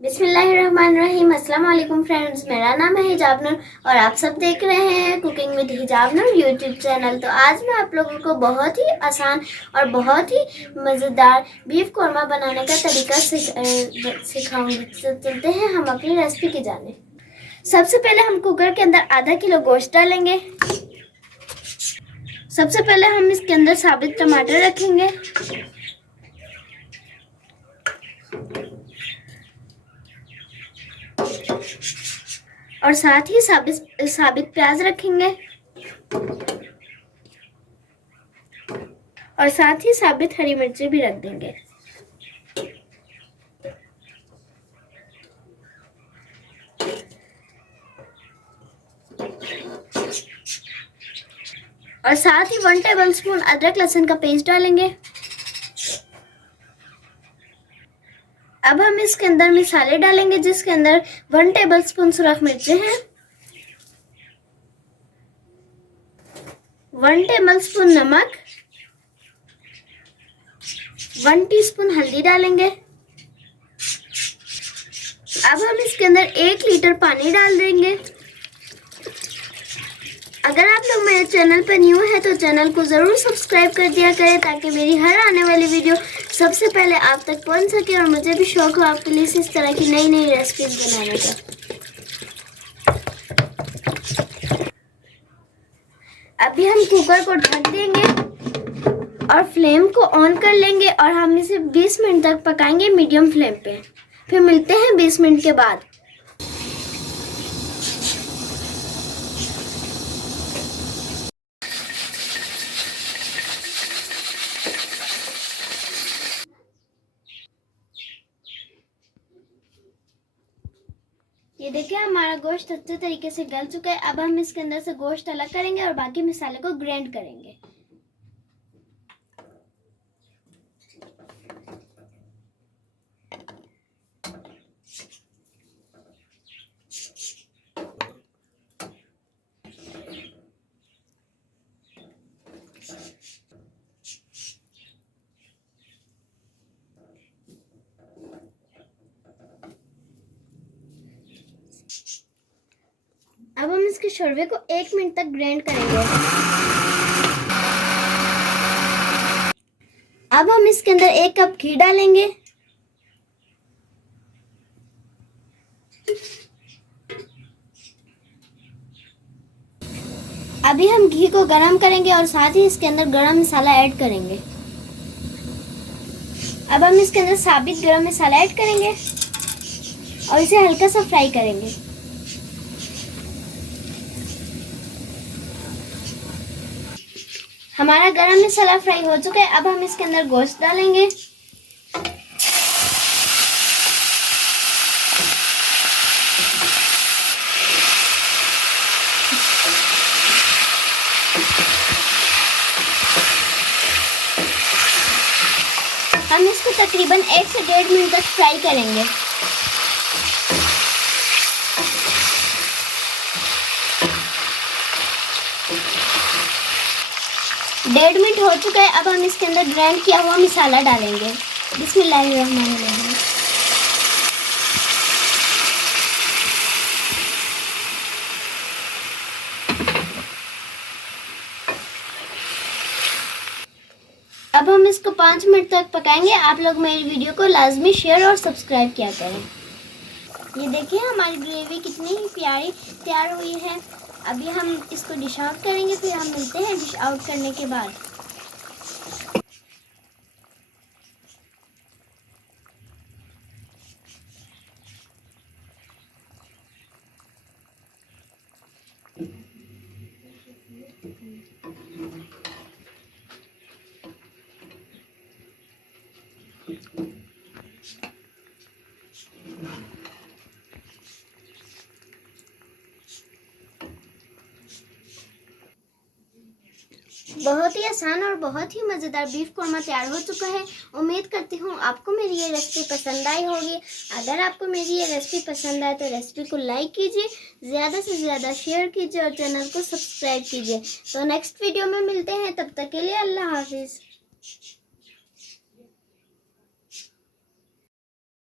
बिस्मिल्लाहिर्रहमानिर्रहीम। अस्सलाम वालेकुम फ्रेंड्स, मेरा नाम है हिजाब नूर और आप सब देख रहे हैं कुकिंग विद हिजाब नूर यूट्यूब चैनल। तो आज मैं आप लोगों को बहुत ही आसान और बहुत ही मज़ेदार बीफ कौरमा बनाने का तरीका सिखाऊंगी। तो चलते हैं हम अपनी रेसिपी की जानिब। सबसे पहले हम कुकर के अंदर आधा किलो गोश्त डालेंगे। सबसे पहले हम इसके अंदर साबित टमाटर रखेंगे और साथ ही साबित प्याज रखेंगे और साथ ही साबित हरी मिर्ची भी रख देंगे। और साथ ही 1 टेबलस्पून अदरक लहसुन का पेस्ट डालेंगे। अब हम इसके अंदर मसाले डालेंगे, जिसके अंदर 1 टेबलस्पून सुरख मिर्चें हैं, 1 टेबलस्पून नमक, 1 टीस्पून हल्दी डालेंगे। अब हम इसके अंदर 1 लीटर पानी डाल देंगे। अगर आप लोग मेरे चैनल पर न्यू है तो चैनल को ज़रूर सब्सक्राइब कर दिया करें, ताकि मेरी हर आने वाली वीडियो सबसे पहले आप तक पहुंच सके और मुझे भी शौक हो आपके लिए इस तरह की नई नई रेसिपीज बनाने का। अभी हम कुकर को ढक देंगे और फ्लेम को ऑन कर लेंगे और हम इसे 20 मिनट तक पकाएंगे मीडियम फ्लेम पे। फिर मिलते हैं 20 मिनट के बाद। ये देखिए हमारा गोश्त अच्छे तरीके से गल चुका है। अब हम इसके अंदर से गोश्त अलग करेंगे और बाकी मसाले को ग्राइंड करेंगे। अब हम इसके शोरबे को 1 मिनट तक ग्राइंड करेंगे। अब हम इसके अंदर 1 कप घी डालेंगे। अभी हम घी को गरम करेंगे और साथ ही इसके अंदर गरम मसाला ऐड करेंगे। अब हम इसके अंदर साबित गरम मसाला ऐड करेंगे और इसे हल्का सा फ्राई करेंगे। हमारा गरम मसाला फ्राई हो चुका है। अब हम इसके अंदर गोश्त डालेंगे। हम इसको तकरीबन 1 से 1.5 मिनट तक फ्राई करेंगे। डेढ़ मिनट हो चुका है। अब हम इसके अंदर ग्राइंड किया हुआ मसाला डालेंगे। बिस्मिल्लाहिर्रहमानिर्रहीम। अब हम इसको 5 मिनट तक पकाएंगे। आप लोग मेरी वीडियो को लाजमी शेयर और सब्सक्राइब किया करें। ये देखिए हमारी ग्रेवी कितनी ही प्यारी तैयार हुई है। अभी हम इसको डिश आउट करेंगे, फिर हम मिलते हैं डिश आउट करने के बाद। बहुत ही आसान और बहुत ही मज़ेदार बीफ कौरमा तैयार हो चुका है। उम्मीद करती हूँ आपको मेरी ये रेसिपी पसंद आई होगी। अगर आपको मेरी ये रेसिपी पसंद आए तो रेसिपी को लाइक कीजिए, ज़्यादा से ज़्यादा शेयर कीजिए और चैनल को सब्सक्राइब कीजिए। तो नेक्स्ट वीडियो में मिलते हैं, तब तक के लिए अल्लाह हाफिज़।